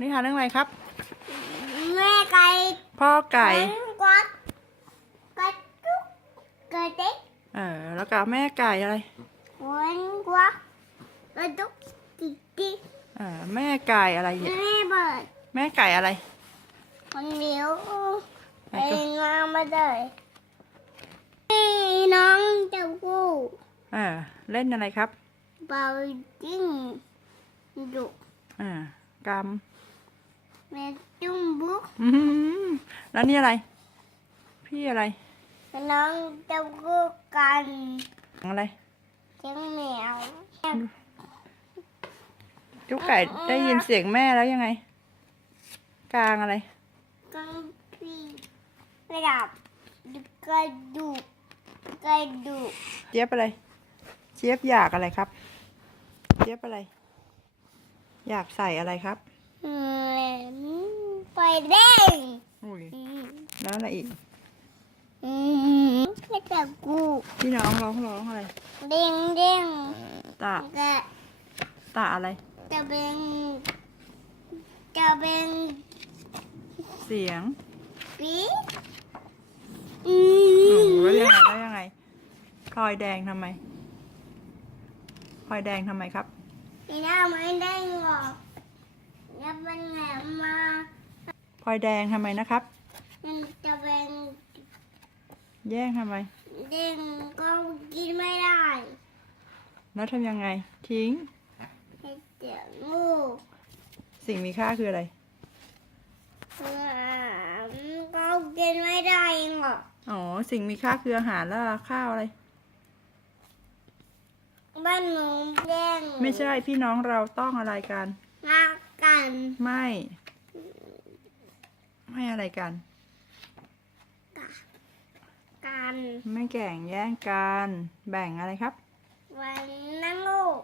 นิทานเรื่องอะไรครับ แม่ไก่พ่อไก่กวักกระจุกกระเด็กเออแล้วก็แม่ไก่อะไรวันกวักกระจุกติ๊กติ๊กเออแม่ไก่อะไรเนี่ยแม่เบิดแม่ไก่อะไรคนเดียวไหนไปก็งานมาเลยนี่น้องเจ้ากูเออเล่นอะไรครับเบาจิ้งดุเออกำแม่ จุ้มบุกอื้อหือแล้วนี่อะไร พี่อะไรน้องเจ้ากูกันอะไรเจ้าแมวจุ๊กไก่ได้ยินเสียงแม่แล้วยังไง กลางอะไรกังพี่ระดับกระดูกกระดูกเจี๊ยบอะไร เจี๊ยบอยากอะไรครับ เจี๊ยบอะไร อยากใส่อะไรครับอืม ไฟแดงอุ้ยอืมแล้วอะไรอีกอืมแค่แต่กูพี่น้องร้องร้องอะไรเด้งเด้งตากะตาอะไรจะเป็นจะเป็นเสียงปีอืโอ้มโหแล้วยังไงแล้วยังไงพลอยแดงทำไมพลอยแดงทำไมครับไม่ได้ไม่ได้หรอก จะเป็นแหลมมาพลอยแดงทำไมนะครับ มันจะเป็นแย่งทำไมเด้งก็กินไม่ได้แล้วทำยังไง ทิ้งให้เสียงงูสิ่งมีค่าคืออะไรอ่าก็กินไม่ได้หรอกอ๋อสิ่งมีค่าคืออาหารแล้วข้าวอะไรบ้านหนูแย่งไม่ใช่พี่น้องเราต้องอะไรกันรัก กัน ไม่ ไม่อะไรกัน กัน ไม่แก่งแย่งกัน แบ่งอะไรครับ วันนั่งลูก